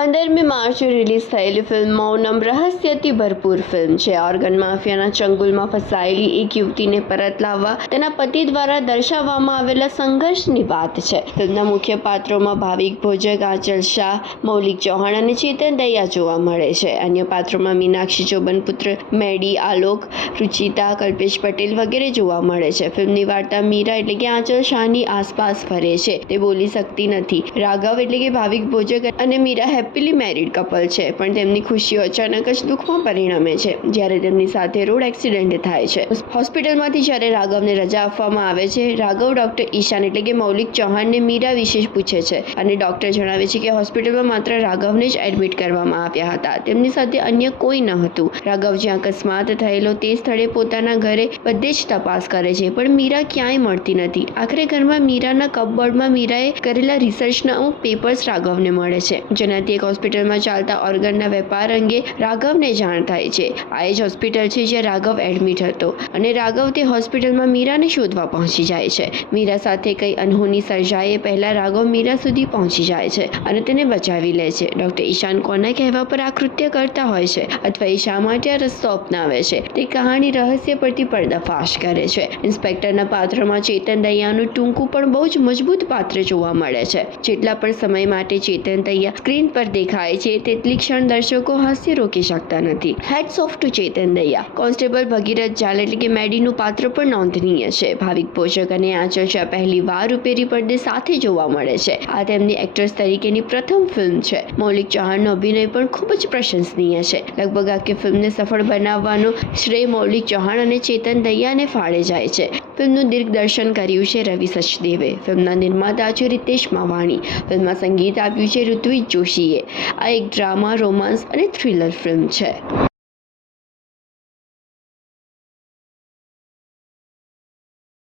15મી માર્ચે રિલીઝ થયેલી ફિલ્મ મૌનમ રહસ્યથી ભરપૂર ફિલ્મ છે. ઓર્ગન માફિયાના ચંગુલમાં ફસાયેલી એક યુવતીને પરત લાવવા તેના પતિ દ્વારા દર્શાવવામાં આવેલા સંઘર્ષની વાત છે. ફિલ્મના મુખ્ય પાત્રોમાં ભાવિક ભોજક, આંચલ શાહ, મૌલિક ચૌહાણ અને ચેતન દૈયા જોવા મળે છે. અન્ય પાત્રોમાં મીનાક્ષી ચોબનપુત્ર, મેડી, આલોક, રુચિતા, કલ્પેશ પટેલ વગેરે જોવા મળે છે. ફિલ્મની વાર્તા મીરા એટલે કે આંચલ શાહની આસપાસ ફરે છે. તે બોલી શકતી નથી. રાઘવ એટલે કે ભાવિક ભોજક અને મીરા હેપીલી મેરિડ કપલ છે, પણ તેમની ખુશીઓ અચાનક જ દુઃખમાં પરિણમે છે જ્યારે તેમની સાથે રોડ એક્સિડન્ટ થાય છે. હોસ્પિટલમાંથી જ્યારે રાઘવને રજા આપવામાં આવે છે, રાઘવ ડોક્ટર ઈશાન એટલે કે મૌલિક ચૌહાણને મીરા વિશે પૂછે છે અને ડોક્ટર જણાવે છે કે હોસ્પિટલમાં માત્ર રાઘવને જ એડમિટ કરવામાં આવ્યા હતા. તેમની સાથે અન્ય કોઈ ન હતું. રાઘવ જ્યાં અકસ્માત થયેલો તે સ્થળે પોતાના ઘરે બધે જ તપાસ કરે છે, પણ મીરા ક્યાંય મળતી નથી. આખરે ઘરમાં મીરાના કપબોર્ડમાં મીરાએ કરેલા રિસર્ચના અમુક પેપર્સ રાઘવને મળે છે, જેનાથી એક હોસ્પિટલમાં ચાલતા ઓર્ગનના વેપાર અંગે રાઘવને જાણ થાય છે. આ એ જ હોસ્પિટલ છે જ્યાં રાઘવ એડમિટ હતો અને રાઘવ તે હોસ્પિટલમાં મીરાને શોધવા પહોંચી જાય છે. મીરા સાથે કઈ અનહોની સર્જાય એ પહેલા રાઘવ મીરા સુધી પહોંચી જાય છે અને તેને બચાવી લે છે. ડોક્ટર ઈશાન કોના કહેવા પર આ કૃત્ય કરતા હોય છે અથવા એ શા માટે આ રસ્તો અપનાવે છે, તે કહાણી રહસ્ય પરથી પર્દાફાશ કરે છે. ઇન્સ્પેક્ટરના પાત્રમાં ચેતન દૈયાનું ટૂંકું પણ બહુ જ મજબૂત પાત્ર જોવા મળે છે. જેટલા પણ સમય માટે ચેતન દૈયા સ્ક્રીન પર દેખાય છે તેટલી ક્ષણ દર્શકો હાસ્ય રોકી શકતા નથી. Hats off to Chetan Daiya. Constable Bhagirath Jal એટલે કે મેડીનું પાત્ર પણ નોંધનીય છે. ભાવિક ભોજક અને આંચલ શાહ પહેલી વાર રૂપેરી પડદે સાથે જોવા મળે છે. આ તેમની એક્ટ્રેસ તરીકેની પ્રથમ ફિલ્મ છે. મૌલિક ચૌહાણનો અભિનય પણ ખૂબ જ પ્રશંસનીય છે. લગભગ આખી ફિલ્મને સફળ બનાવવાનો શ્રેય મૌલિક ચૌહાણ અને ચેતન દૈયાને ફાળે જાય છે. ફિલ્મનું દિગ્દર્શન કર્યું છે રવિ સચદેવે. ફિલ્મના નિર્માતા છે રિતેશ માવાણી. ફિલ્મમાં સંગીત આપ્યું છે ઋત્વિજ જોશીએ. આ એક ડ્રામા, રોમાન્સ અને થ્રિલર ફિલ્મ છે.